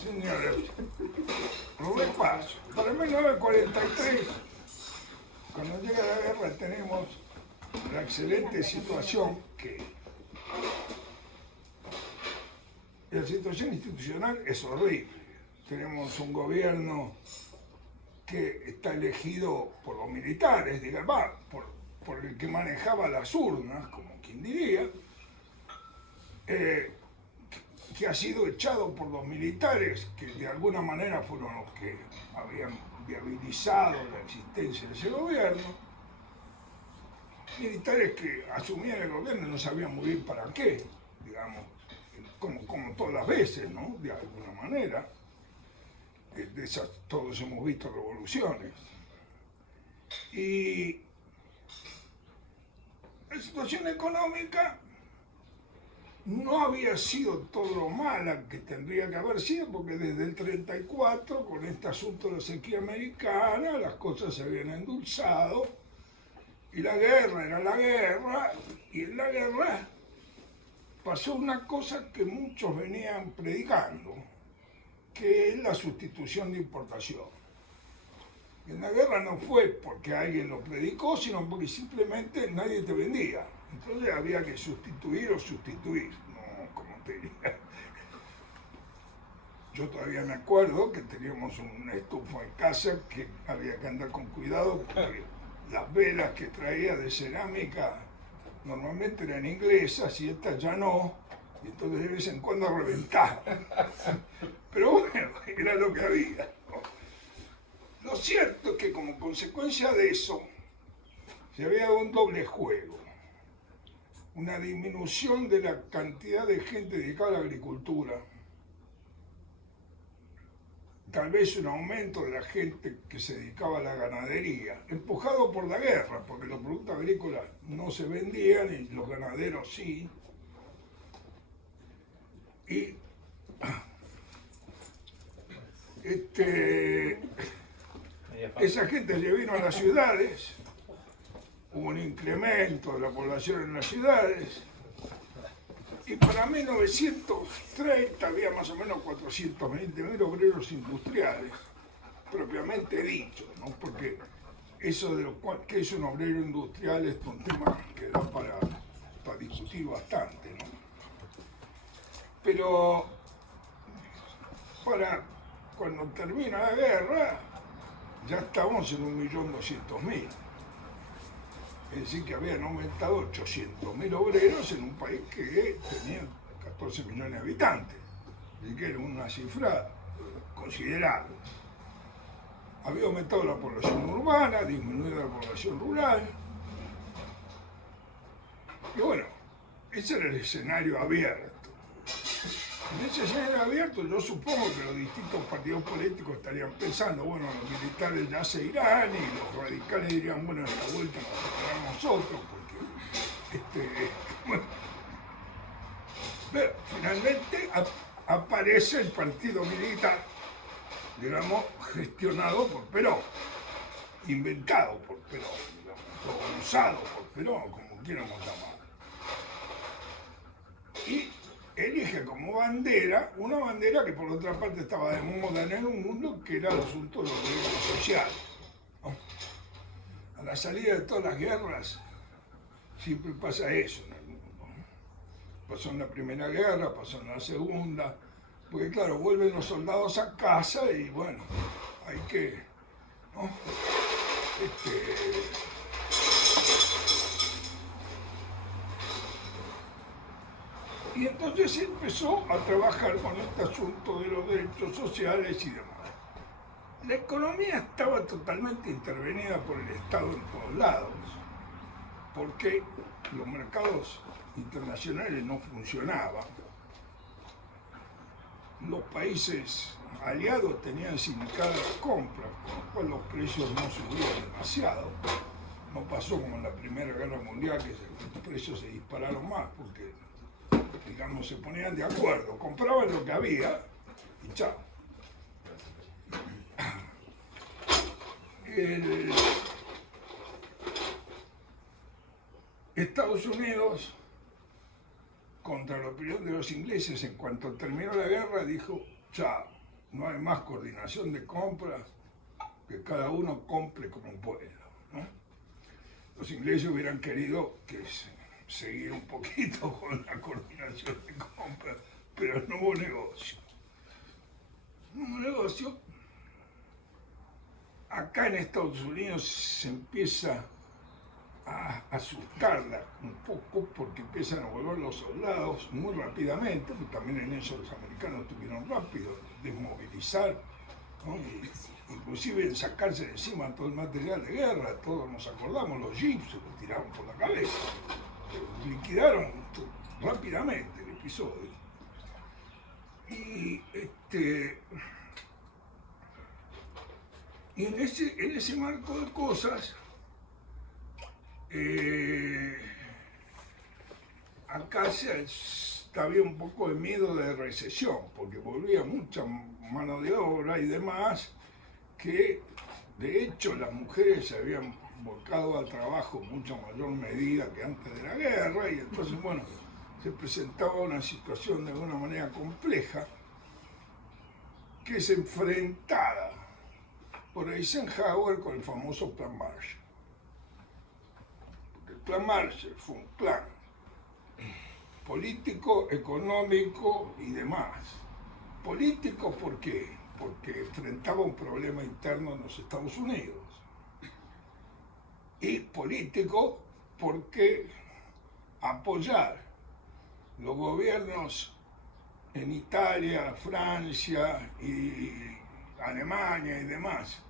Señores, repaso. Para 1943, cuando llega la guerra, tenemos la excelente situación que la situación institucional es horrible. Tenemos un gobierno que está elegido por los militares, digamos, por el que manejaba las urnas, como quien diría, que ha sido echado por los militares, que de alguna manera fueron los que habían viabilizado la existencia de ese gobierno, militares que asumían el gobierno y no sabían muy bien para qué, digamos, como todas las veces, ¿no? De alguna manera. De esas todos hemos visto revoluciones. Y la situación económica no había sido todo lo mala que tendría que haber sido, porque desde el 34, con este asunto de la sequía americana, las cosas se habían endulzado, y la guerra era la guerra, y en la guerra pasó una cosa que muchos venían predicando, que es la sustitución de importación. Y en la guerra no fue porque alguien lo predicó, sino porque simplemente nadie te vendía. Entonces había que sustituir o sustituir, no como te diría. Yo todavía me acuerdo que teníamos una estufa en casa que había que andar con cuidado porque las velas que traía de cerámica normalmente eran inglesas y estas ya no, y entonces de vez en cuando reventaba. Pero bueno, era lo que había, ¿no? Lo cierto es que como consecuencia de eso se había dado un doble juego. Una disminución de la cantidad de gente dedicada a la agricultura, tal vez un aumento de la gente que se dedicaba a la ganadería, empujado por la guerra, porque los productos agrícolas no se vendían y los ganaderos sí. Y esa gente se vino a las ciudades, hubo un incremento de la población en las ciudades, y para 1930 había más o menos 420.000 obreros industriales, propiamente dicho, ¿no? Porque eso de lo cual, que es un obrero industrial es un tema que da para discutir bastante, ¿no? Pero para cuando termina la guerra ya estábamos en 1.200.000. Es decir, que habían aumentado 800.000 obreros en un país que tenía 14 millones de habitantes. Así que era una cifra considerable. Había aumentado la población urbana, disminuido la población rural. Y bueno, ese era el escenario abierto. En ese escenario abierto yo supongo que los distintos partidos políticos estarían pensando, bueno, los militares ya se irán y los radicales dirían, bueno, esta vuelta nos tocará a nosotros, porque bueno. Pero finalmente aparece el partido militar, digamos, gestionado por Perón, inventado por Perón, digamos, o usado por Perón, como quieramos llamar. Y elige como bandera, una bandera que por otra parte estaba de moda en el mundo, que era el asunto de los derechos sociales, ¿no? A la salida de todas las guerras siempre pasa eso en el mundo, ¿no? Pasó en la Primera Guerra, pasó en la Segunda, porque claro, vuelven los soldados a casa y bueno, hay que, ¿no? Y entonces empezó a trabajar con este asunto de los derechos sociales y demás. La economía estaba totalmente intervenida por el Estado en todos lados, porque los mercados internacionales no funcionaban. Los países aliados tenían sindicadas las compras, con lo cual los precios no subían demasiado. No pasó como en la Primera Guerra Mundial, que los precios se dispararon más, porque digamos, se ponían de acuerdo, compraban lo que había y chao. Estados Unidos contra la opinión de los ingleses, en cuanto terminó la guerra, dijo, ya, no hay más coordinación de compras, que cada uno compre como pueda, ¿no? Los ingleses hubieran querido que seguir un poquito con la coordinación de compras, pero no hubo negocio. No hubo negocio. Acá en Estados Unidos se empieza a asustarla un poco porque empiezan a volver los soldados muy rápidamente, porque también en eso los americanos tuvieron rápido desmovilizar, ¿no? Inclusive en sacarse de encima todo el material de guerra. Todos nos acordamos, los jeeps se los tiraron por la cabeza, liquidaron rápidamente el episodio. Y en ese marco de cosas, acá había un poco de miedo de recesión, porque volvía mucha mano de obra y demás, que de hecho las mujeres se habían volcado al trabajo en mucha mayor medida que antes de la guerra, y entonces, bueno, se presentaba una situación de alguna manera compleja, que es enfrentada por Eisenhower con el famoso Plan Marshall. Porque el Plan Marshall fue un plan político, económico y demás. Político, ¿por qué? Porque enfrentaba un problema interno en los Estados Unidos. Y político, porque apoyar los gobiernos en Italia, Francia y Alemania y demás,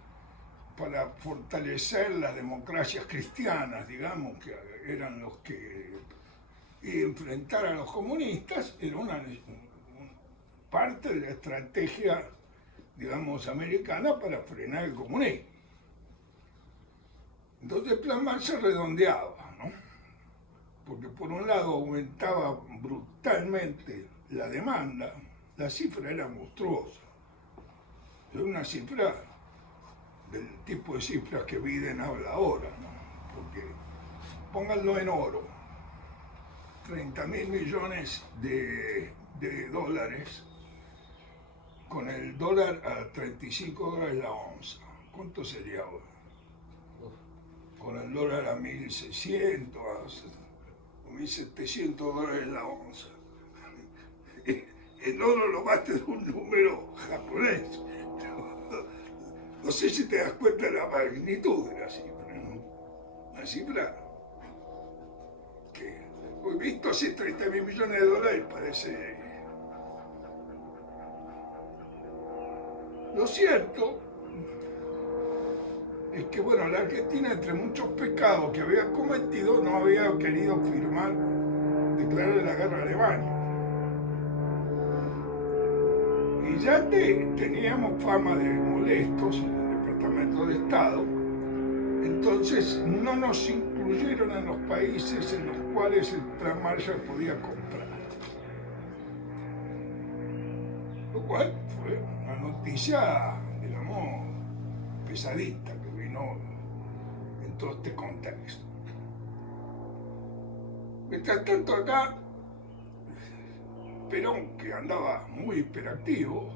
para fortalecer las democracias cristianas, digamos, que eran los que... y enfrentar a los comunistas era una parte de la estrategia, digamos, americana para frenar el comunismo. Entonces el Plan Marshall redondeaba, ¿no? Porque por un lado aumentaba brutalmente la demanda, la cifra era monstruosa. Es una cifra del tipo de cifras que Biden habla ahora, ¿no? Porque pónganlo en oro, 30.000 millones de dólares, con el dólar a $35 la onza. ¿Cuánto sería ahora? Con el dólar a 1.600, a 1.700 dólares la onza. El oro lo bate de un número japonés. No sé si te das cuenta de la magnitud de la cifra, ¿no? Una cifra que, hoy visto así, 30.000 millones de dólares parece... Lo cierto es que, bueno, la Argentina, entre muchos pecados que había cometido, no había querido firmar, declarar la guerra a Alemania. Y ya teníamos fama de molestos en el Departamento de Estado, entonces no nos incluyeron en los países en los cuales el Plan Marshall podía comprar. Lo cual fue una noticia, digamos, pesadita que vino en todo este contexto. Mientras tanto acá, Perón, que andaba muy hiperactivo,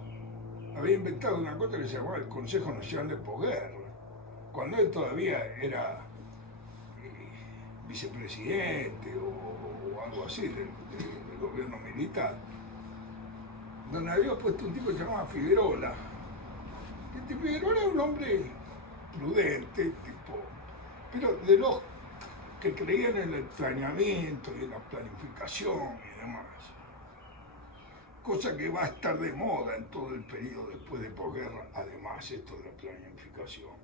había inventado una cosa que se llamaba el Consejo Nacional de Posguerra, cuando él todavía era vicepresidente o algo así del gobierno militar, donde había puesto un tipo que se llamaba Figuerola. Este Figuerola era un hombre prudente, pero de los que creían en el planeamiento y en la planificación y demás. Cosa que va a estar de moda en todo el periodo después de posguerra, además esto de la planificación.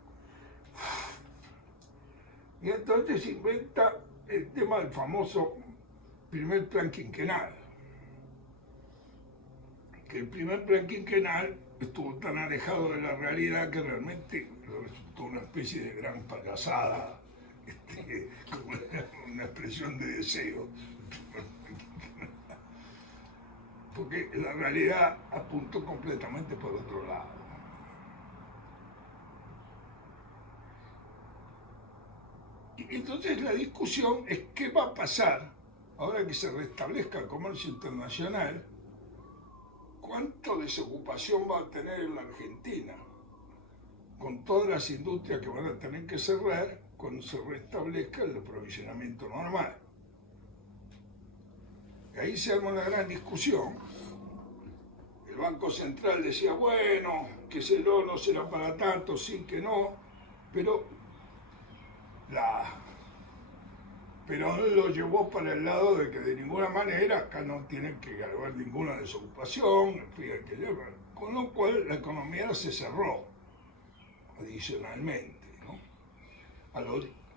Y entonces se inventa el tema del famoso primer plan quinquenal. Que el primer plan quinquenal estuvo tan alejado de la realidad que realmente resultó una especie de gran payasada, como una expresión de deseo. Porque la realidad apuntó completamente por otro lado. Y entonces la discusión es qué va a pasar ahora que se restablezca el comercio internacional, ¿cuánto desocupación va a tener en la Argentina? Con todas las industrias que van a tener que cerrar cuando se restablezca el aprovisionamiento normal. Y ahí se arma una gran discusión. El Banco Central decía, bueno, que no será para tanto, sí que no, pero Perón lo llevó para el lado de que de ninguna manera acá no tiene que haber ninguna desocupación, con lo cual la economía se cerró adicionalmente, ¿no? A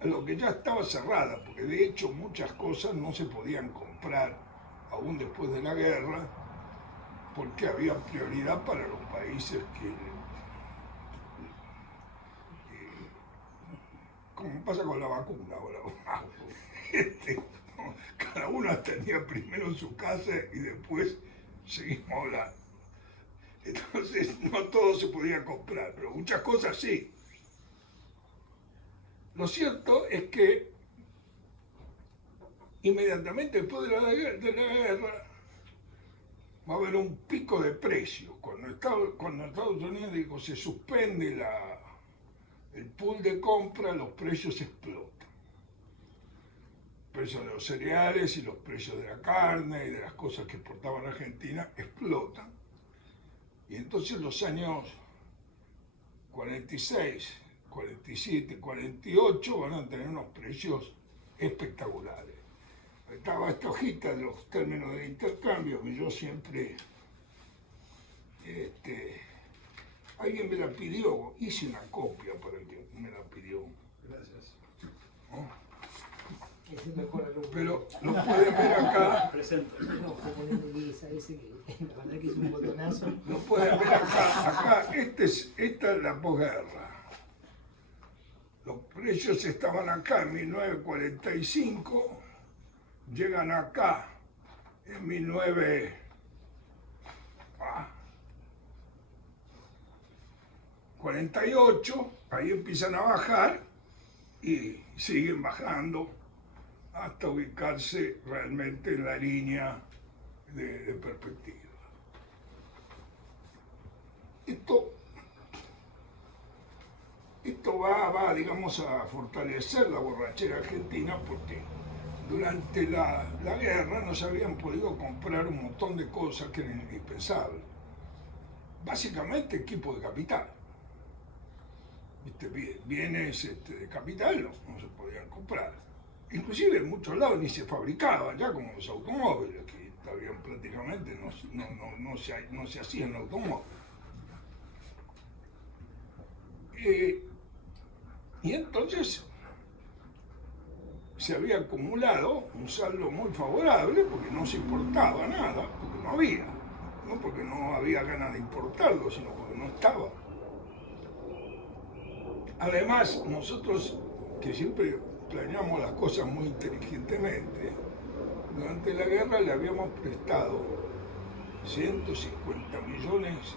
lo que ya estaba cerrada, porque de hecho muchas cosas no se podían comprar aún después de la guerra, porque había prioridad para los países como pasa con la vacuna ahora. Cada uno tenía primero su casa y después seguimos hablando. Entonces no todo se podía comprar, pero muchas cosas sí. Lo cierto es que inmediatamente después de la guerra va a haber un pico de precios. Cuando Estados Unidos dijo se suspende el pool de compra, los precios explotan. Los precios de los cereales y los precios de la carne y de las cosas que exportaba a Argentina explotan. Y entonces los años 46, 47, 48 van a tener unos precios espectaculares. Estaba esta hojita de los términos de intercambio que yo siempre... alguien me la pidió, hice una copia para el que me la pidió. Gracias. ¿No? Es el mejor alumno. Pero lo pueden ver acá. Presente. No, japonés de Lisa, ese que la verdad que es un botonazo. Lo pueden ver acá. Esta es la posguerra. Los precios estaban acá en 1945, llegan acá en 1948, ahí empiezan a bajar y siguen bajando hasta ubicarse realmente en la línea de perspectiva. Esto va, digamos, a fortalecer la borrachera argentina porque durante la guerra no se habían podido comprar un montón de cosas que eran indispensables. Básicamente equipo de capital. Bienes de capital no se podían comprar. Inclusive en muchos lados ni se fabricaban, ya como los automóviles, que todavía prácticamente no se hacían automóviles. Y entonces se había acumulado un saldo muy favorable porque no se importaba nada, porque no había. No porque no había ganas de importarlo, sino porque no estaba. Además, nosotros que siempre planeamos las cosas muy inteligentemente, durante la guerra le habíamos prestado 150 millones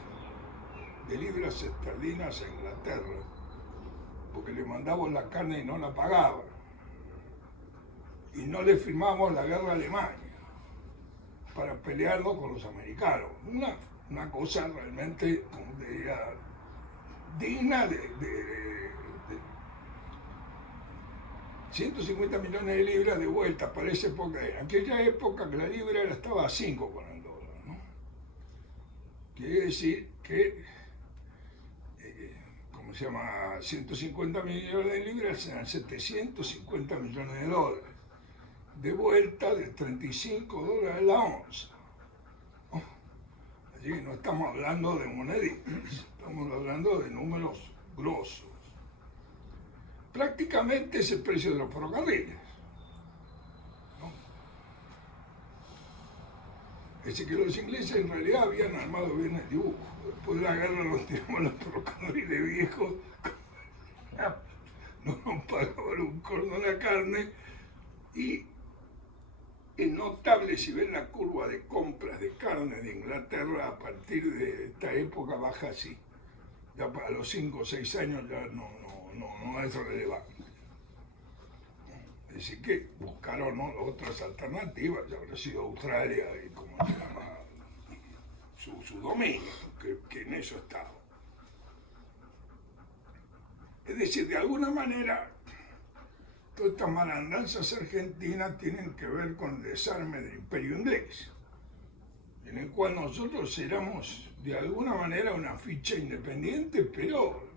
de libras esterlinas a Inglaterra, porque le mandamos la carne y no la pagaban. Y no le firmamos la guerra a Alemania para pelearnos con los americanos. Una cosa realmente, como te diría, digna de 150 millones de libras de vuelta para esa época. En aquella época que la libra estaba a 5 con el dólar, ¿no? Quiere decir que, ¿cómo se llama? 150 millones de libras eran 750 millones de dólares. De vuelta de 35 dólares la onza. ¿No? Así que no estamos hablando de moneditas, estamos hablando de números grosos. Prácticamente es el precio de los ferrocarriles, ¿no? Es decir, que los ingleses en realidad habían armado bien el dibujo. Después de la guerra nos tiramos los ferrocarriles viejos, no nos pagaban un cordón de carne, y es notable si ven la curva de compras de carne de Inglaterra a partir de esta época baja así. Ya para los 5 o 6 años ya no es relevante. Es decir que buscaron, ¿no?, otras alternativas, ya habrá sido Australia y como se llama su dominio, que en eso estaba. Es decir, de alguna manera, todas estas malandanzas argentinas tienen que ver con el desarme del imperio inglés, en el cual nosotros éramos de alguna manera una ficha independiente, pero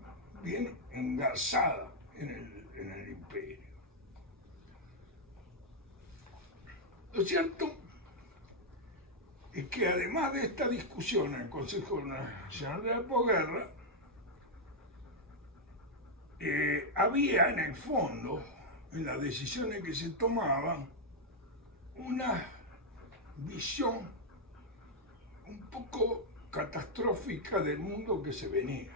bien engarzada en el imperio. Lo cierto es que además de esta discusión en el Consejo Nacional de la Posguerra, había en el fondo, en las decisiones que se tomaban, una visión un poco catastrófica del mundo que se venía.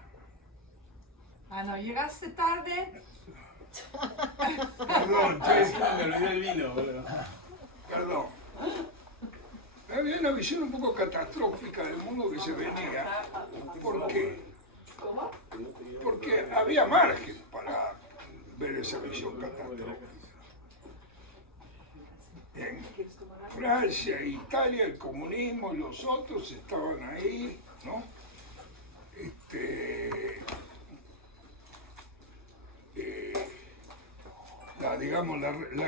Ah, no, llegaste tarde. Perdón, che. Me olvidé el vino, boludo. Perdón. Había una visión un poco catastrófica del mundo que se venía. ¿Por qué? ¿Cómo? Porque había margen para ver esa visión catastrófica. En Francia e Italia el comunismo y los otros estaban ahí, ¿no? La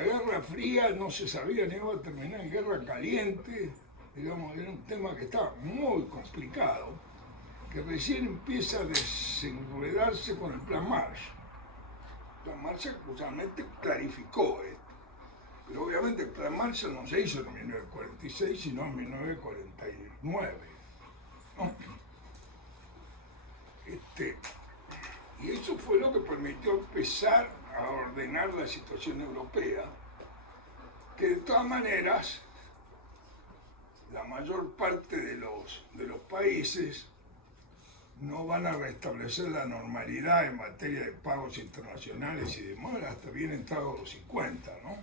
Guerra Fría no se sabía ni iba a terminar en Guerra Caliente, digamos, era un tema que estaba muy complicado, que recién empieza a desenredarse con el Plan Marshall. El Plan Marshall justamente clarificó esto, pero obviamente el Plan Marshall no se hizo en 1946, sino en 1949, ¿no? Y eso fue lo que permitió empezar a ordenar la situación europea, que de todas maneras la mayor parte de los países no van a restablecer la normalidad en materia de pagos internacionales y demás hasta bien entrados los 50, ¿no?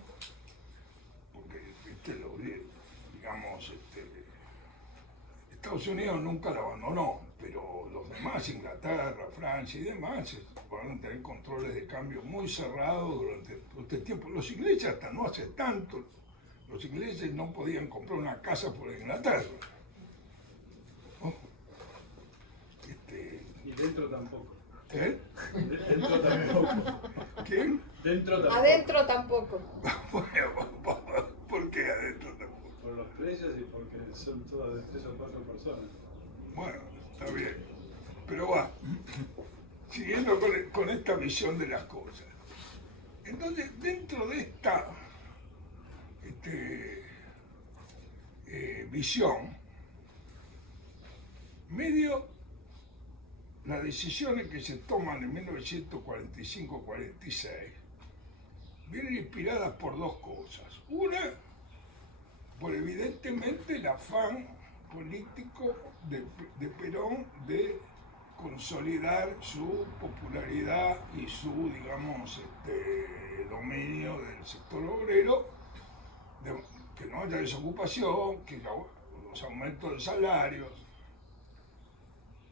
Porque, digamos, Estados Unidos nunca la abandonó, pero los demás, Inglaterra, Francia y demás, van a tener controles de cambio muy cerrados durante este tiempo. Los ingleses hasta no hace tanto, los ingleses no podían comprar una casa por Inglaterra. ¿No? Y dentro tampoco. ¿Eh? Dentro tampoco. ¿Quién? Dentro tampoco. Adentro tampoco. Bueno, ¿por qué adentro tampoco? Por los precios y porque son todas de 3 o 4 personas. Bueno, está bien. Pero va, siguiendo con esta visión de las cosas. Entonces, dentro de esta visión, medio las decisiones que se toman en 1945-46 vienen inspiradas por dos cosas. Una, por evidentemente el afán político de Perón de consolidar su popularidad y su, digamos, dominio del sector obrero, que no haya desocupación, que los aumentos de salarios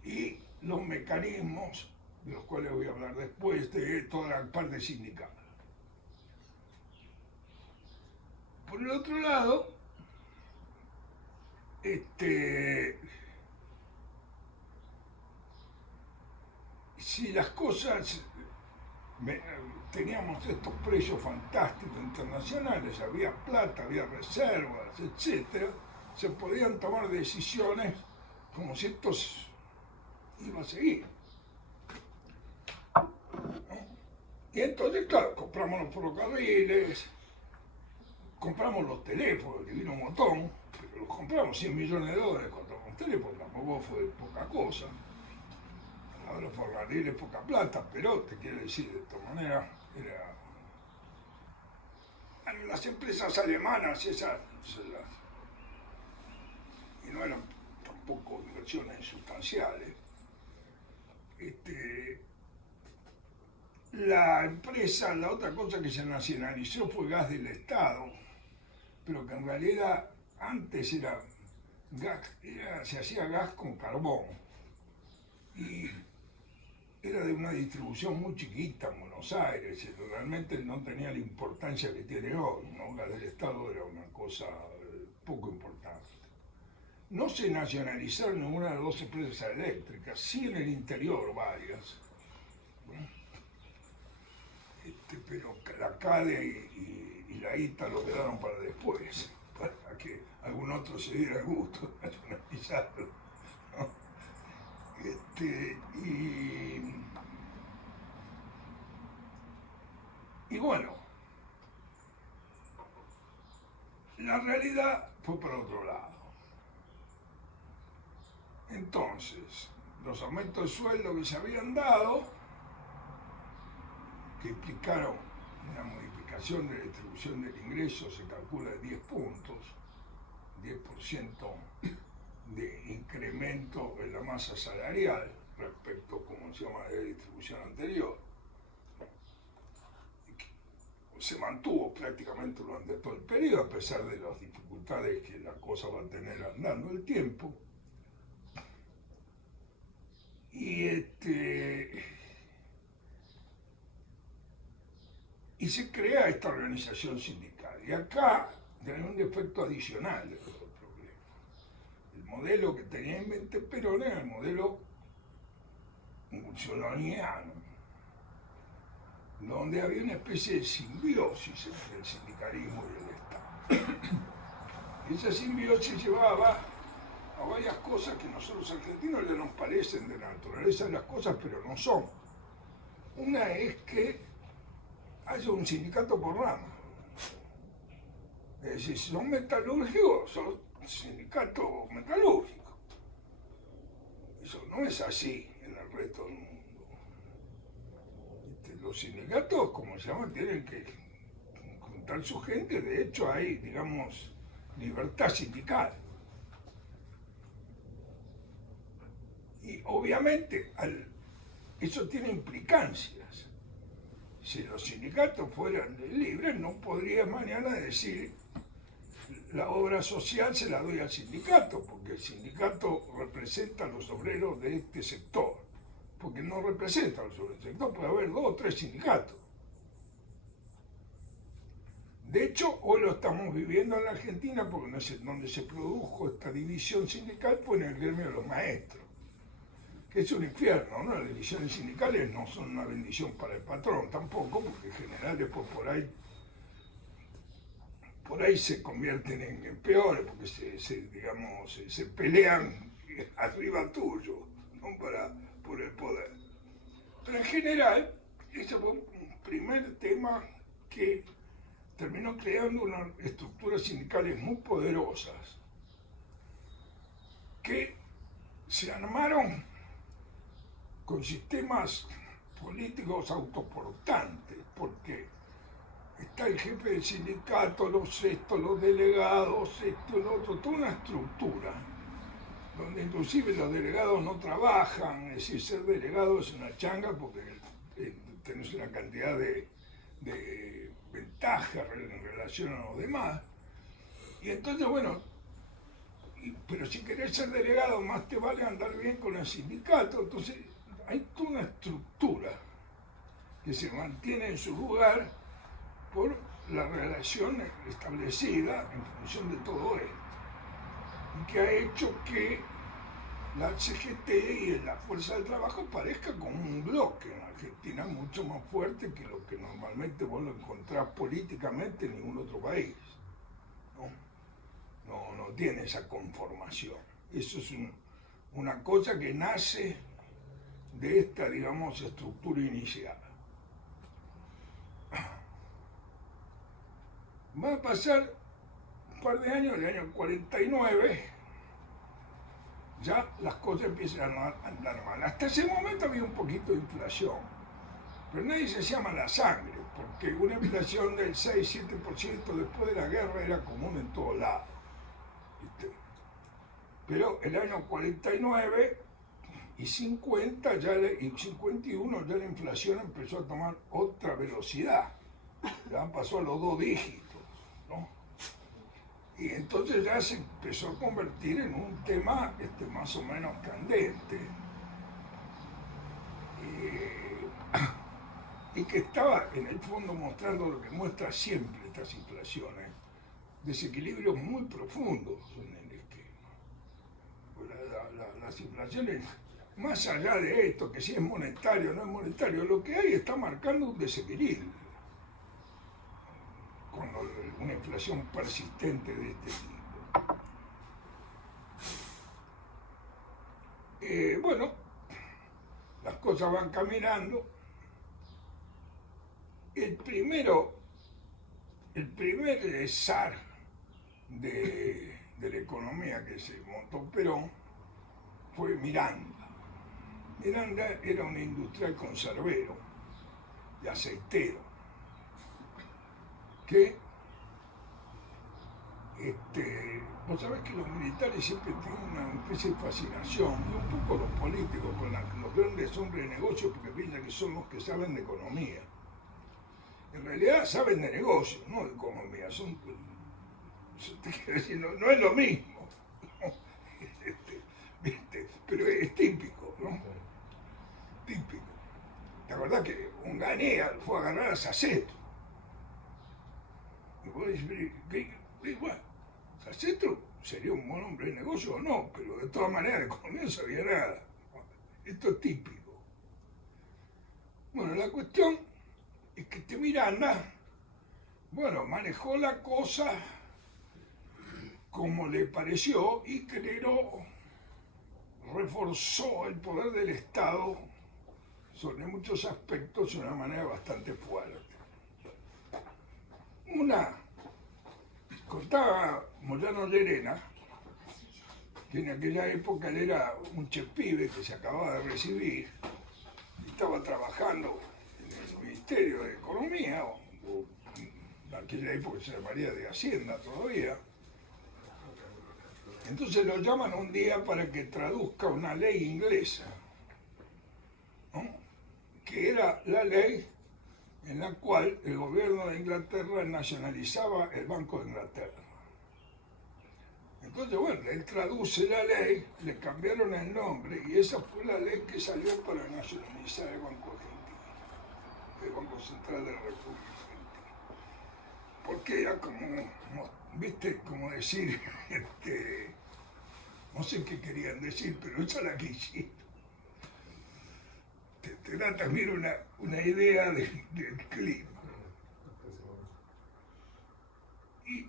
y los mecanismos, de los cuales voy a hablar después, de toda la parte sindical. Por el otro lado, si las cosas, teníamos estos precios fantásticos internacionales, había plata, había reservas, etc., se podían tomar decisiones como si esto iba a seguir, ¿no? Y entonces, claro, compramos los ferrocarriles, compramos los teléfonos, que vino un montón, pero los compramos, 100 millones de dólares, compramos un teléfono, tampoco fue poca cosa. Ahora los ferrocarriles poca plata, pero te quiero decir, de todas maneras, bueno, las empresas alemanas, esas, y no eran tampoco inversiones sustanciales. La empresa, la otra cosa que se nacionalizó fue gas del Estado, pero que en realidad antes era gas, se hacía gas con carbón. Y era de una distribución muy chiquita en Buenos Aires, y realmente no tenía la importancia que tiene hoy, ¿no? La del Estado era una cosa poco importante. No se nacionalizaron ninguna de las dos empresas eléctricas, sí en el interior varias, ¿no? Pero la CADE y la ITA lo quedaron para después, para que algún otro se diera el gusto de nacionalizarlo, ¿no? Y bueno, la realidad fue por otro lado. Entonces, los aumentos de sueldo que se habían dado, que implicaron una modificación de la distribución del ingreso, se calcula de 10 puntos, 10% de incremento en la masa salarial respecto, como se llama, de la distribución anterior. Se mantuvo prácticamente durante todo el periodo, a pesar de las dificultades que la cosa va a tener andando el tiempo. Y se crea esta organización sindical. Y acá hay un defecto adicional de todo el problema. El modelo que tenía en mente Perón era el modelo musoliniano, donde había una especie de simbiosis entre el sindicalismo y el Estado. Y esa simbiosis llevaba a varias cosas que nosotros argentinos ya nos parecen de la naturaleza de las cosas, pero no son. Una es que haya un sindicato por rama. Es decir, si son metalúrgicos, son sindicato metalúrgico. Eso no es así en el resto del mundo. Los sindicatos, como se llama, tienen que juntar su gente. De hecho, hay, digamos, libertad sindical. Y obviamente eso tiene implicancias. Si los sindicatos fueran libres, no podría mañana decir la obra social se la doy al sindicato, porque el sindicato representa a los obreros de este sector, porque no representa a los obreros del sector, puede haber 2 o 3 sindicatos. De hecho, hoy lo estamos viviendo en la Argentina, porque donde se produjo esta división sindical fue en el gremio de los maestros, que es un infierno, ¿no? Las divisiones sindicales no son una bendición para el patrón tampoco, porque en general después por ahí se convierten en peores, porque se pelean arriba tuyo, ¿no? Por el poder. Pero en general, ese fue un primer tema que terminó creando unas estructuras sindicales muy poderosas, que se armaron con sistemas políticos autoportantes, porque está el jefe del sindicato, los delegados, lo otro, toda una estructura, donde inclusive los delegados no trabajan, es decir, ser delegado es una changa porque tenés una cantidad de ventajas en relación a los demás. Y entonces, bueno, pero si querés ser delegado, más te vale andar bien con el sindicato. Entonces, hay toda una estructura que se mantiene en su lugar por la relación establecida en función de todo esto, y que ha hecho que la CGT y la Fuerza del Trabajo parezca como un bloque en Argentina mucho más fuerte que lo que normalmente vos lo encontrás políticamente en ningún otro país. No tiene esa conformación. Eso es una cosa que nace de esta, digamos, estructura inicial. Va a pasar un par de años, el año 49, ya las cosas empiezan a andar mal. Hasta ese momento había un poquito de inflación, pero nadie se hacía mala sangre, porque una inflación del 6-7% después de la guerra era común en todos lados. ¿Viste? Pero el año 49 y 50 y 51 ya la inflación empezó a tomar otra velocidad, ya pasó a los 2 dígitos, ¿no? Y entonces ya se empezó a convertir en un tema más o menos candente. y que estaba en el fondo mostrando lo que muestra siempre estas inflaciones, desequilibrios muy profundos en el esquema. Las inflaciones, más allá de esto, que si es monetario o no es monetario, lo que hay está marcando un desequilibrio, con una inflación persistente de este tipo. Bueno, las cosas van caminando. El primer zar de la economía que se montó Perón fue Miranda. Miranda era un industrial conservero y aceitero que vos sabés que los militares siempre tienen una especie de fascinación, y un poco los políticos con los grandes hombres de negocio, porque piensan que son los que saben de economía. En realidad saben de negocio, no de economía, no es lo mismo, ¿no? Pero es típico, ¿no? Típico. La verdad que Onganía fue a ganar a Sacetto. Y vos decís, bueno, Sacetto sería un buen hombre de negocio o no, pero de todas maneras de economía no sabía nada. Esto es típico. Bueno, la cuestión es que Miranda, bueno, manejó la cosa como le pareció y reforzó el poder del Estado sobre muchos aspectos de una manera bastante fuerte. Contaba Moyano Llerena que en aquella época él era un chepibe que se acababa de recibir y estaba trabajando en el Ministerio de Economía, o en aquella época se llamaría de Hacienda todavía. Entonces lo llaman un día para que traduzca una ley inglesa, ¿no? Que era la ley en la cual el gobierno de Inglaterra nacionalizaba el Banco de Inglaterra. Entonces, bueno, él traduce la ley, le cambiaron el nombre y esa fue la ley que salió para nacionalizar el Banco Argentino, el Banco Central de la República Argentina. Porque era como, viste, como decir, no sé qué querían decir, pero esa la quisieron. Te da también una idea del clima. Y,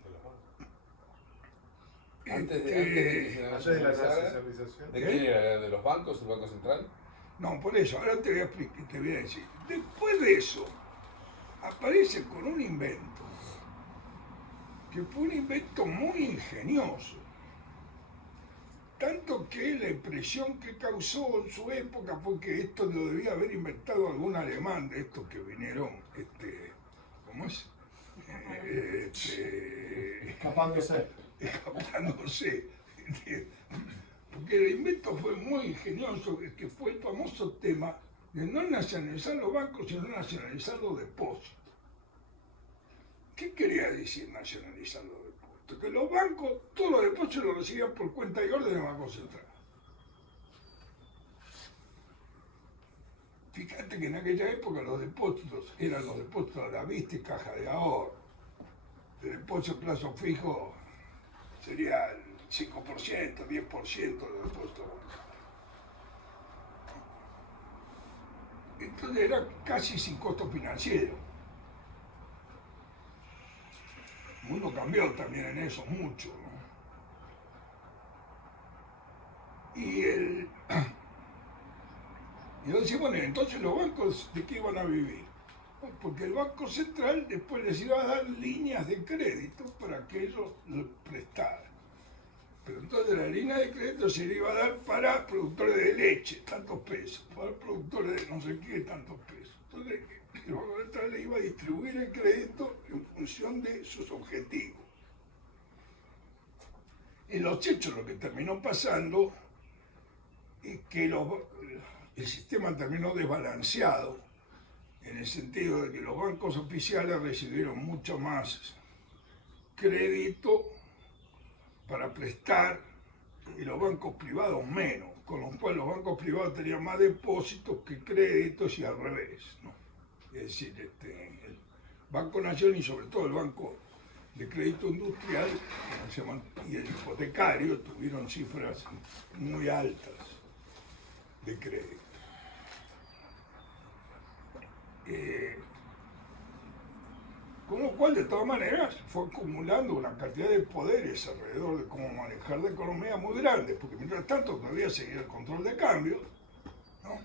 Antes de que se Antes de la nacionalizara, nacionalización. ¿de quién era? ¿De los bancos, el Banco Central? no, por eso, ahora te voy a explicar, te voy a decir. Después de eso, aparece con un invento, que fue un invento muy ingenioso. Tanto que la impresión que causó en su época fue que esto lo debía haber inventado algún alemán de estos que vinieron, ¿cómo es? Escapándose. Escapándose. Porque el invento fue muy ingenioso, que fue el famoso tema de no nacionalizar los bancos, sino nacionalizar los depósitos. ¿Qué quería decir nacionalizar los depósitos? Que los bancos, todos los depósitos los recibían por cuenta y orden del Banco Central. Fíjate que en aquella época los depósitos eran los depósitos a la vista y caja de ahorro. El depósito a plazo fijo sería el 5%, 10% de los depósitos bancarios. Entonces era casi sin costo financiero. El mundo cambió también en eso mucho, ¿no? Y yo decía, bueno, entonces los bancos, ¿de qué iban a vivir? Porque el Banco Central después les iba a dar líneas de crédito para que ellos lo prestaran. Pero entonces la línea de crédito se le iba a dar para productores de leche, tantos pesos, para productores de no sé qué, tantos pesos. Entonces el Banco Central le iba a distribuir el crédito en función de sus objetivos. En los hechos lo que terminó pasando es que el sistema terminó desbalanceado, en el sentido de que los bancos oficiales recibieron mucho más crédito para prestar y los bancos privados menos, con lo cual los bancos privados tenían más depósitos que créditos y al revés, ¿no? Es decir, el Banco Nación y sobre todo el Banco de Crédito Industrial y el hipotecario tuvieron cifras muy altas de crédito. Con lo cual, de todas maneras, fue acumulando una cantidad de poderes alrededor de cómo manejar la economía muy grande, porque mientras tanto todavía seguía el control de cambio, ¿no?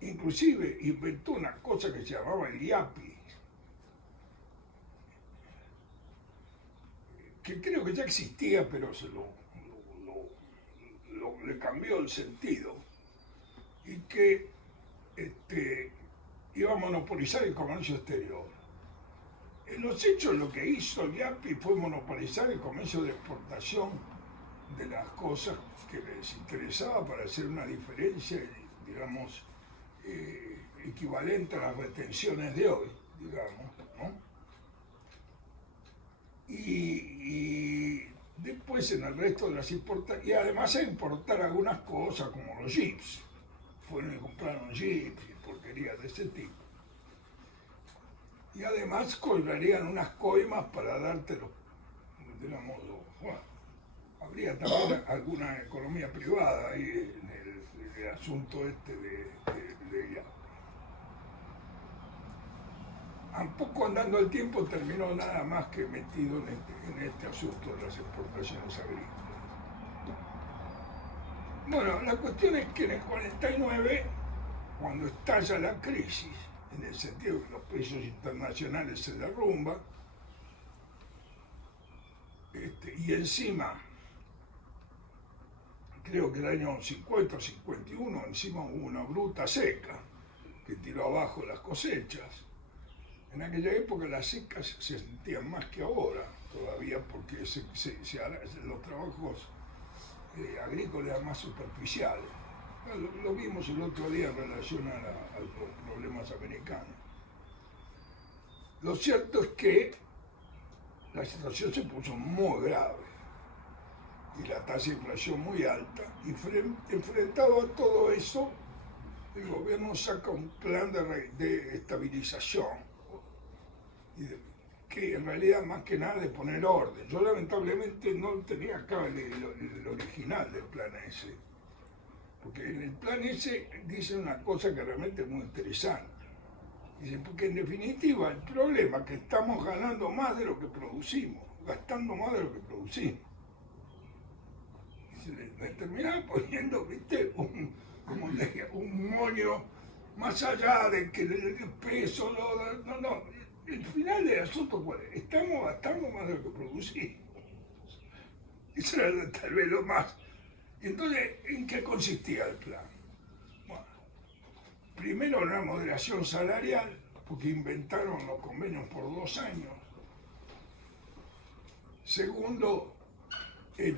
Inclusive inventó una cosa que se llamaba el IAPI, que creo que ya existía, pero le cambió el sentido, y que iba a monopolizar el comercio exterior. En los hechos lo que hizo el IAPI fue monopolizar el comercio de exportación de las cosas que les interesaba para hacer una diferencia, digamos, equivalente a las retenciones de hoy, digamos, ¿no? Y después en el resto de las importaciones, y además a importar algunas cosas como los jeeps, fueron y compraron jeeps y porquerías de ese tipo. Y además cobrarían unas coimas para dártelo, digamos, bueno, habría también alguna economía privada ahí en el asunto de IAPI. Un poco andando el tiempo terminó nada más que metido en este asunto de las exportaciones agrícolas. Bueno, la cuestión es que en el 49, cuando estalla la crisis, en el sentido que los precios internacionales se derrumban, y encima, creo que el año 50 o 51, encima hubo una bruta seca que tiró abajo las cosechas. En aquella época las secas se sentían más que ahora, todavía, porque los trabajos agrícolas eran más superficiales. Lo vimos el otro día en relación a los problemas americanos. Lo cierto es que la situación se puso muy grave y la tasa de inflación muy alta, y enfrentado a todo eso, el gobierno saca un plan de estabilización, que en realidad más que nada de poner orden. Yo lamentablemente no tenía acá el original del plan ese, porque en el plan ese dice una cosa que realmente es muy interesante. Dice, porque en definitiva el problema es que estamos ganando más de lo que producimos, gastando más de lo que producimos. Y se le terminaba poniendo, viste, un moño más allá de que el peso, no. El final del asunto, ¿cuál es? Estamos gastando más de lo que producimos. Eso era tal vez lo más. Entonces, ¿en qué consistía el plan? Bueno, primero una moderación salarial, porque inventaron los convenios por 2 años. Segundo,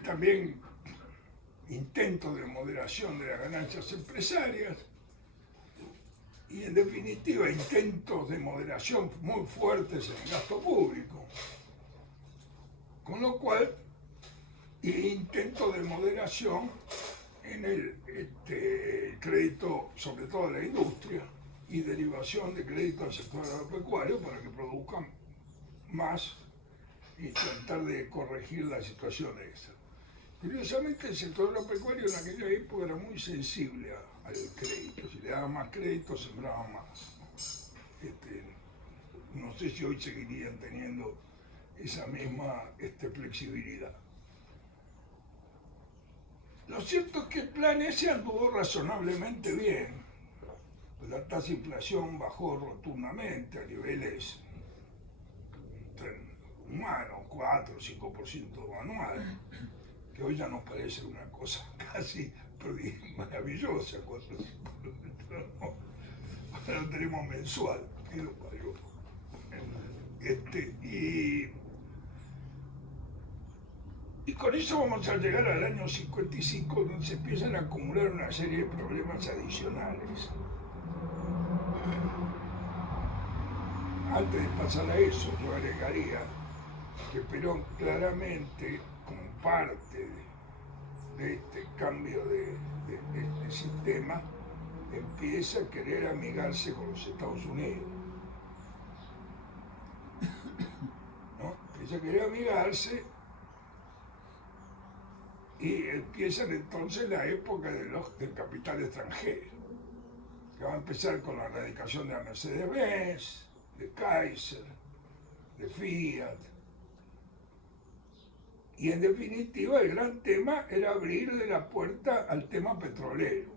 también intentos de moderación de las ganancias empresarias. Y en definitiva, intentos de moderación muy fuertes en el gasto público. Con lo cual, intentos de moderación en el crédito, sobre todo de la industria, y derivación de crédito al sector agropecuario para que produzcan más y tratar de corregir la situación esa. Curiosamente, el sector agropecuario en aquella época era muy sensible al crédito. Si le daban más crédito, sembraban más. No sé si hoy seguirían teniendo esa misma flexibilidad. Lo cierto es que el plan ese anduvo razonablemente bien. La tasa de inflación bajó rotundamente a niveles humanos, 4 o 5% anual, que hoy ya nos parece una cosa casi maravillosa, 4 o 5%, ¿no? Ahora lo tenemos mensual, que lo parió. Y con eso vamos a llegar al año 55, donde se empiezan a acumular una serie de problemas adicionales. Antes de pasar a eso, yo agregaría que Perón claramente, como parte de este cambio de sistema, empieza a querer amigarse con los Estados Unidos. ¿No? Empieza a querer amigarse y empiezan entonces la época del capital extranjero, que va a empezar con la erradicación de la Mercedes-Benz, de Kaiser, de Fiat. Y en definitiva el gran tema era abrirle la puerta al tema petrolero,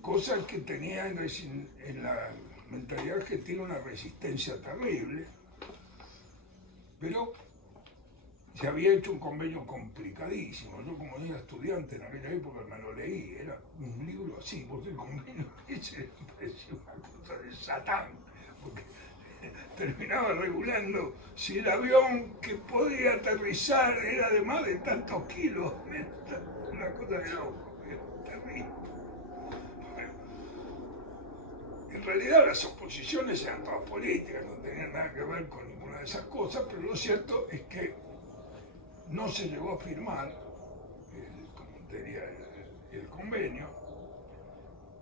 cosa que tenía en la mentalidad argentina una resistencia terrible, pero se había hecho un convenio complicadísimo. Yo como era estudiante en aquella época me lo leí, era un libro así, porque el convenio ese me parecía una cosa de Satán, porque terminaba regulando si el avión que podía aterrizar era de más de tantos kilos, una cosa de loco, era terrible. En realidad las oposiciones eran todas políticas, no tenían nada que ver con ninguna de esas cosas, pero lo cierto es que no se llegó a firmar, como tenía el convenio,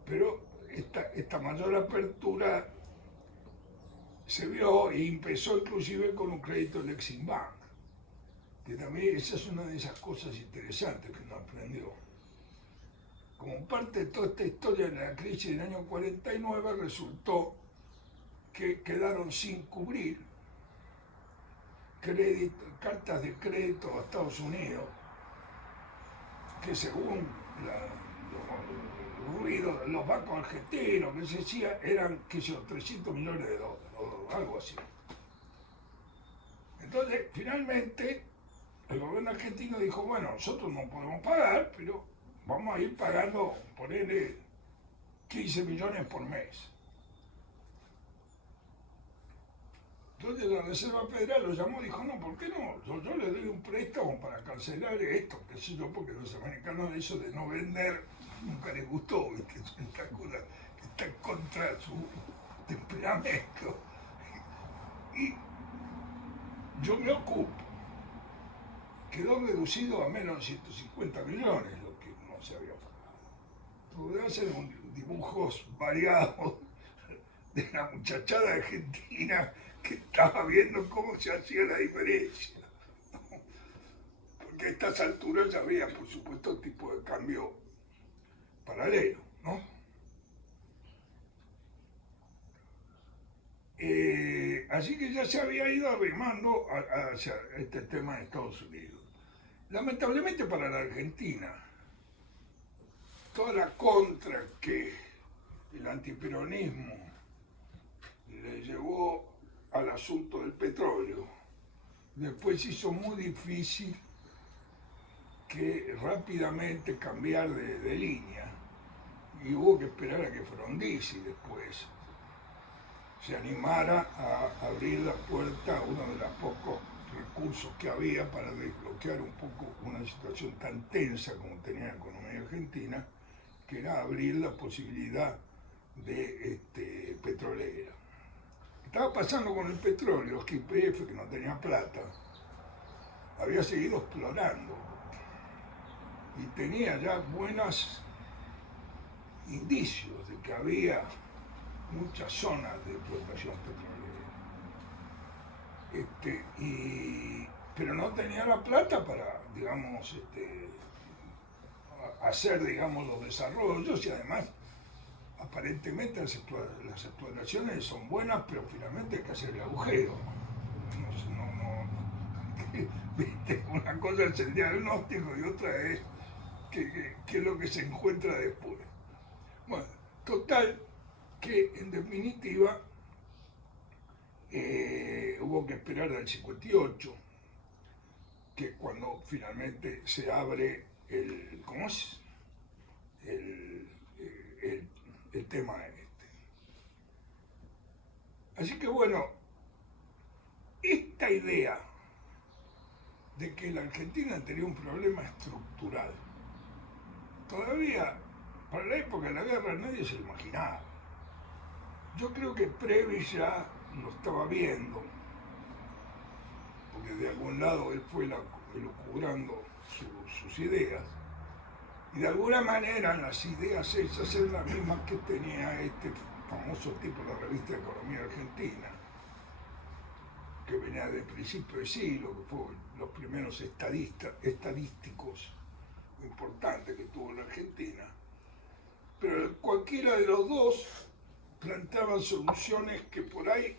pero esta mayor apertura se vio y empezó inclusive con un crédito del Exim Bank, que también esa es una de esas cosas interesantes que uno aprendió. Como parte de toda esta historia de la crisis del año 49 resultó que quedaron sin cubrir cartas de crédito a Estados Unidos, que según los ruidos de los bancos argentinos que se decía eran, qué sé yo, 300 millones de dólares o algo así. Entonces, finalmente, el gobierno argentino dijo, bueno, nosotros no podemos pagar, pero vamos a ir pagando, ponerle 15 millones por mes. Entonces la Reserva Federal lo llamó y dijo, no, ¿por qué no? Yo le doy un préstamo para cancelar esto, qué sé yo, porque los americanos eso de no vender nunca les gustó, ¿viste? Es una cosa que está en contra de su temperamento. Y yo me ocupo. Quedó reducido a menos de 150 millones lo que no se había pagado. Podría hacer dibujos variados de la muchachada argentina que estaba viendo cómo se hacía la diferencia. Porque a estas alturas ya había, por supuesto, tipo de cambio paralelo, ¿no? Así que ya se había ido arrimando hacia este tema de Estados Unidos. Lamentablemente para la Argentina, toda la contra que el antiperonismo le llevó al asunto del petróleo, después hizo muy difícil que rápidamente cambiar de línea y hubo que esperar a que Frondizi después se animara a abrir la puerta a uno de los pocos recursos que había para desbloquear un poco una situación tan tensa como tenía la economía argentina, que era abrir la posibilidad de petrolera. Estaba pasando con el petróleo, que YPF, que no tenía plata, había seguido explorando y tenía ya buenos indicios de que había muchas zonas de explotación petrolera. Pero no tenía la plata para, digamos, hacer, digamos, los desarrollos y además, aparentemente las exploraciones son buenas, pero finalmente hay que hacer el agujero. ¿Viste? Una cosa es el diagnóstico y otra es qué es lo que se encuentra después. Bueno, total, que en definitiva hubo que esperar al 58, que cuando finalmente se abre el tema este. Así que bueno, esta idea de que la Argentina tenía un problema estructural, todavía para la época de la guerra nadie se lo imaginaba. Yo creo que Previ ya lo estaba viendo, porque de algún lado él fue elucubrando sus ideas. Y de alguna manera las ideas esas eran las mismas que tenía este famoso tipo de la revista de Economía Argentina, que venía del principio del siglo, que fue los primeros estadísticos importantes que tuvo la Argentina. Pero cualquiera de los dos planteaban soluciones que por ahí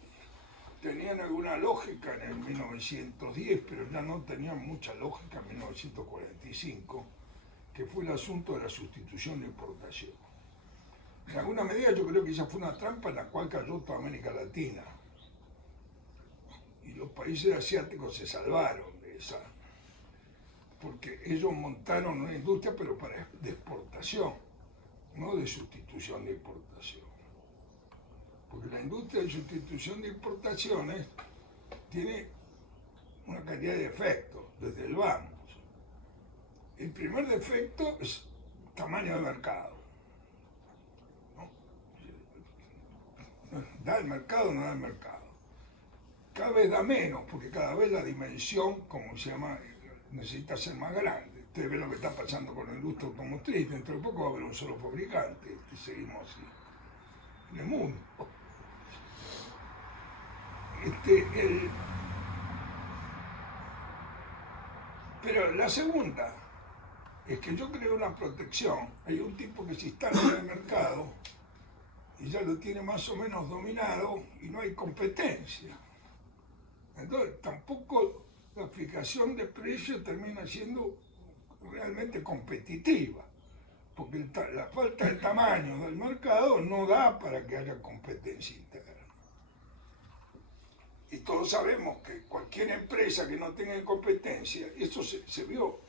tenían alguna lógica en el 1910, pero ya no tenían mucha lógica en 1945, que fue el asunto de la sustitución de importación. En alguna medida yo creo que esa fue una trampa en la cual cayó toda América Latina. Y los países asiáticos se salvaron de esa, porque ellos montaron una industria pero de exportación, no de sustitución de importación. Porque la industria de sustitución de importaciones tiene una cantidad de efectos desde el vamos. El primer defecto es tamaño de mercado. ¿No? Da el mercado o no da el mercado. Cada vez da menos, porque cada vez la dimensión, como se llama, necesita ser más grande. Ustedes ven lo que está pasando con la industria automotriz. Dentro de poco va a haber un solo fabricante, y seguimos así en el mundo. Pero la segunda es que yo creo una protección. Hay un tipo que se instala en el mercado y ya lo tiene más o menos dominado y no hay competencia. Entonces tampoco la fijación de precios termina siendo realmente competitiva, porque la falta de tamaño del mercado no da para que haya competencia interna. Y todos sabemos que cualquier empresa que no tenga competencia, eso se vio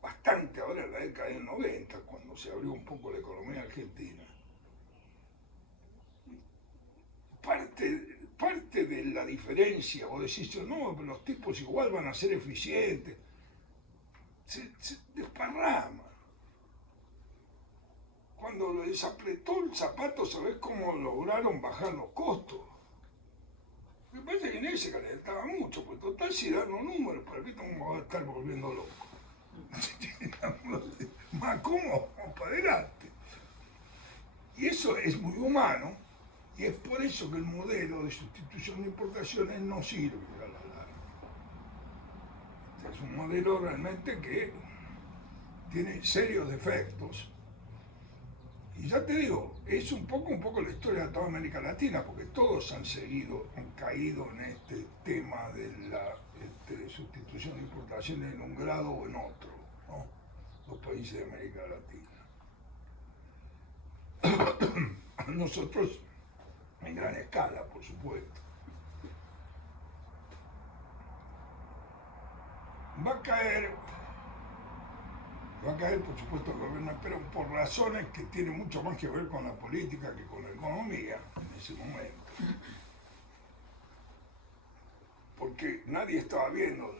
bastante ahora en la década del 90, cuando se abrió un poco la economía argentina. Parte de la diferencia, o decís, no, pero los tipos igual van a ser eficientes, se desparrama. Cuando les apretó el zapato, ¿sabés cómo lograron bajar los costos? Me parece que en ese calentaba mucho, porque total si dan los números, ¿para qué nos vamos a estar volviendo locos? Más cómodo, vamos para adelante. Y eso es muy humano, y es por eso que el modelo de sustitución de importaciones no sirve a la larga. Es un modelo realmente que tiene serios defectos. Y ya te digo, es un poco la historia de toda América Latina, porque todos han caído en este tema de la sustitución de importaciones en un grado o en otro, ¿no? Los países de América Latina. Nosotros, en gran escala, por supuesto. Va a caer, por supuesto, el gobierno, pero por razones que tienen mucho más que ver con la política que con la economía en ese momento. Porque nadie estaba viendo,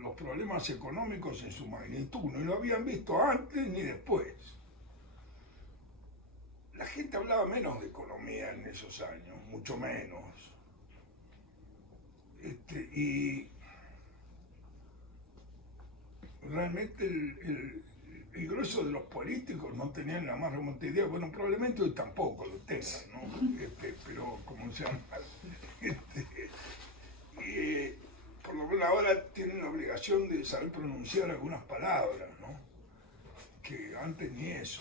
los problemas económicos en su magnitud, no lo habían visto antes ni después. La gente hablaba menos de economía en esos años, mucho menos. Y realmente el grueso de los políticos no tenían la más remota idea, bueno, probablemente hoy tampoco lo tengan, ¿no? Pero como se llama, por lo menos ahora tienen la obligación de saber pronunciar algunas palabras, ¿no? Que antes ni eso.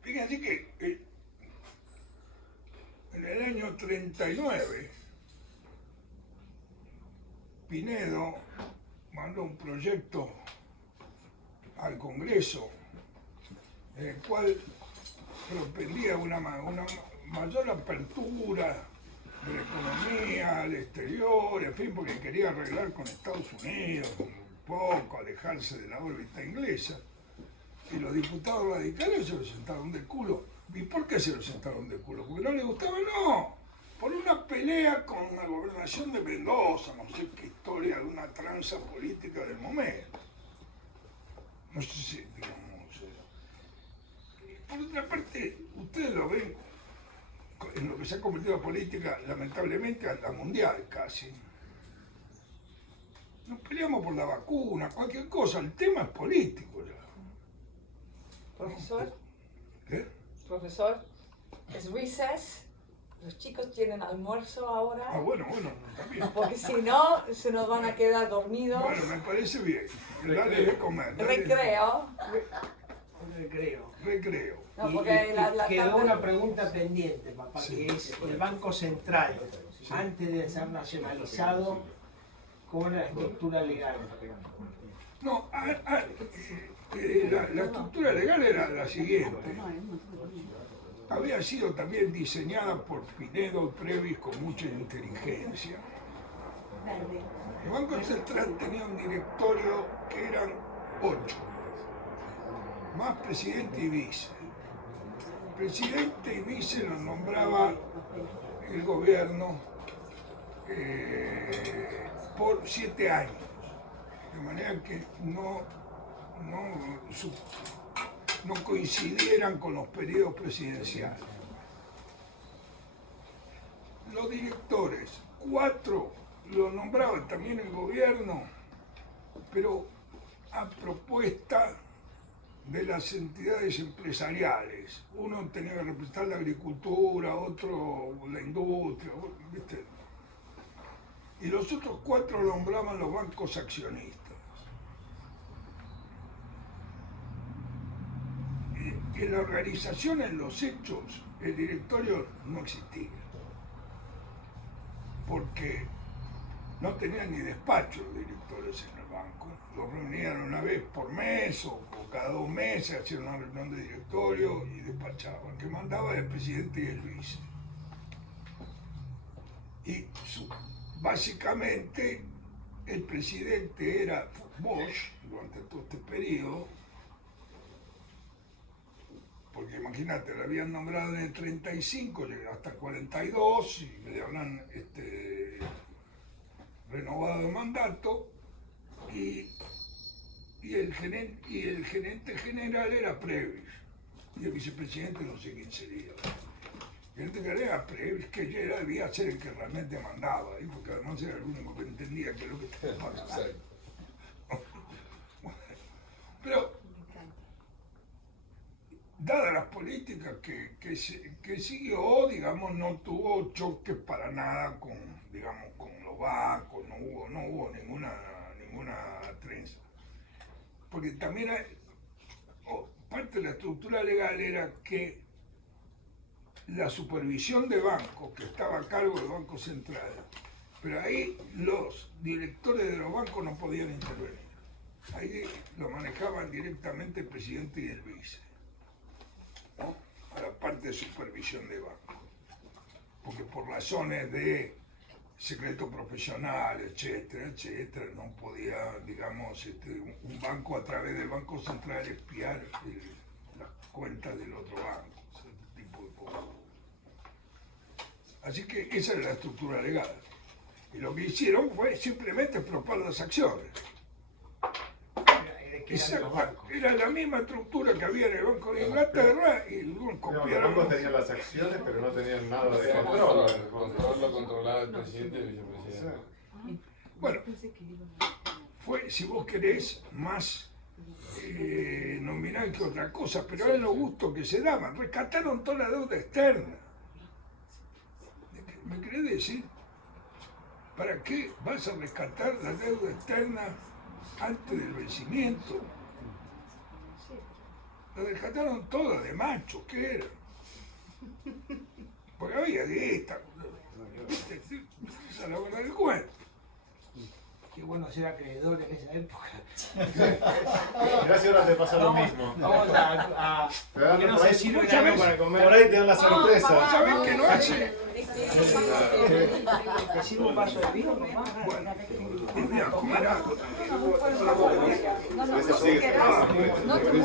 Fíjense que en el año 39, Pinedo mandó un proyecto al Congreso en el cual propendía una mayor apertura de la economía al exterior, en fin, porque quería arreglar con Estados Unidos un poco, alejarse de la órbita inglesa. Y los diputados radicales se lo sentaron de culo. ¿Y por qué se lo sentaron de culo? ¿Porque no les gustaba? No. Por una pelea con la gobernación de Mendoza, no sé qué historia de una tranza política del momento. No sé si, digamos... Por otra parte, ustedes lo ven en lo que se ha convertido la política, lamentablemente, a la mundial casi. Nos peleamos por la vacuna, cualquier cosa, el tema es político ya. Profesor, ¿Qué? profesor, es recess. Los chicos tienen almuerzo ahora. Ah, bueno, también. Porque si no, se nos van a quedar dormidos. Bueno, me parece bien. Dale de comer. dale de- Recreo. Recreo. No, Y porque la quedó tarde- una pregunta pendiente, papá, Sí. que es el Banco Central, antes de ser nacionalizado, ¿cómo era la estructura legal? No, la estructura legal era la siguiente. Había sido también diseñada por Pinedo y Previs con mucha inteligencia. El Banco Central tenía un directorio que eran 8, más presidente y vice. Presidente y vice los nombraba el gobierno por 7 años, de manera que no coincidieran con los periodos presidenciales. Los directores, 4 los nombraba también el gobierno, pero a propuesta de las entidades empresariales. Uno tenía que representar la agricultura, otro la industria, ¿viste? Y los otros 4 los nombraban los bancos accionistas. En la organización, en los hechos, el directorio no existía, porque no tenían ni despacho los directores en el banco. Los reunían una vez por mes o cada 2 meses, hacían una reunión de directorio y despachaban, que mandaba el presidente y el vice. Y básicamente el presidente era Bosch durante todo este periodo, porque imagínate, le habían nombrado en el 35, llegó hasta el 42 y le habrán renovado el mandato y el gerente general era Previs y el vicepresidente no sé quién sería. El gerente general era Previs, que ya debía ser el que realmente mandaba, ¿eh? Porque además era el único que entendía qué es lo que estaba pasando. Pero dadas las políticas que siguió, digamos, no tuvo choques para nada con los bancos, no hubo ninguna trenza. Porque también parte de la estructura legal era que la supervisión de bancos, que estaba a cargo del Banco Central, pero ahí los directores de los bancos no podían intervenir. Ahí lo manejaban directamente el presidente y el vice, ¿no? A la parte de supervisión de banco, porque por razones de secreto profesional, etcétera, no podía, digamos, un banco a través del Banco Central espiar las cuentas del otro banco, ese tipo de cosas. Así que esa era la estructura legal. Y lo que hicieron fue simplemente propar las acciones. Exacto, era la misma estructura que había en el Banco de Inglaterra y Los copiaron. bancos tenían las acciones, pero no tenían nada de Control, control. el control lo controlaba el presidente y el vicepresidente. Bueno, fue, si vos querés, más nominal que otra cosa, pero era los gustos que se daban. Rescataron toda la deuda externa. ¿Me querés decir? ¿Para qué vas a rescatar la deuda externa antes del vencimiento? La rescataron toda de macho, ¿qué era? Porque había esta. Esa es la verdad del cuento. Qué bueno ser acreedor en esa época. Mirá si ahora te pasa lo mismo. Vamos a Te dan que no por se ahí- sirve muchas algo veces- para comer. Por ahí te dan la sorpresa. ¿Sabés que no hace? ¿Te sirve un vaso de vino, mamá? Bueno, voy a comer algo. No, no, no, no, no, no, no, no, no, no, no,